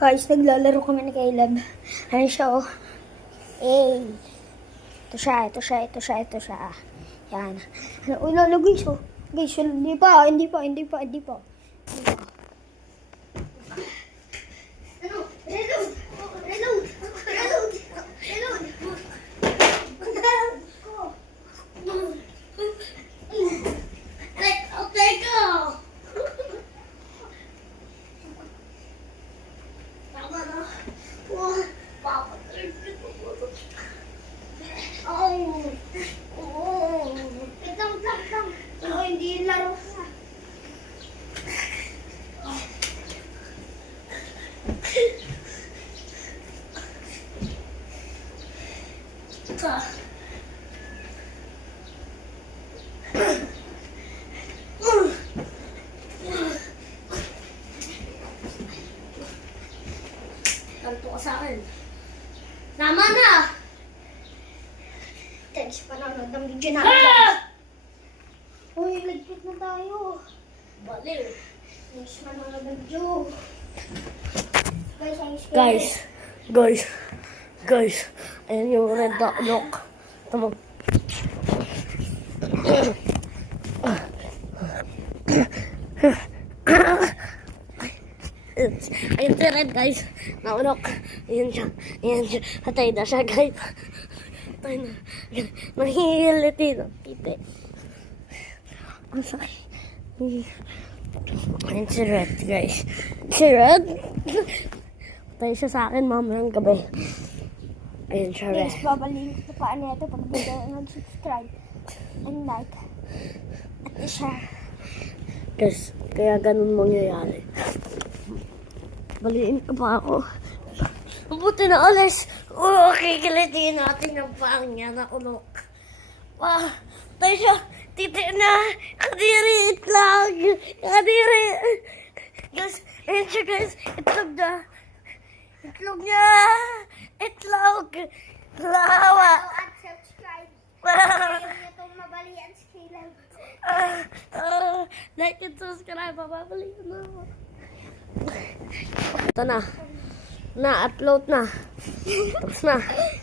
Guys, naglalaro kami ni Caleb. Ano siya, oh. Eh. Ito siya. Yan. Ano, uy, lalo, guys, oh. Guys, hindi pa. Reload. Take go. Tama na. Lang. Oh, hindi laro ka. Ganto ka sa akin. Tama na! Thanks pa nanonood ng video natin. Uy, ligpit na tayo. Baliw. Thanks pa nanonood ng video. Guys. Ayan yung red lock. Tama. Ayun si red, guys. Naunok. Ayan siya. Hatay na siya, guys. Hatay na. Nahihiliti ng titi. Ang sakit. Ayan si red, guys. Si red. Hatay siya sa akin mamayang gabi. Ayan siya, red. Guys, babaliin ko pa paano ito pag hindi ka nag-subscribe and like at i-share. Guys, kaya ganun mangyayari. Baliin ka pa ako. Mabuti na alas. Kikilitin natin yung pang niya na ulok. Tayo siya. Titi na. Kadiri, itlog. Kadiri. Guys, ayun siya, guys. Itlog na. Itlog. Lawa. At subscribe. Ayaw niya itong mabalian si Caleb. Like and subscribe. Babaliin na ako. Ito na. Na-upload na. Tapos na.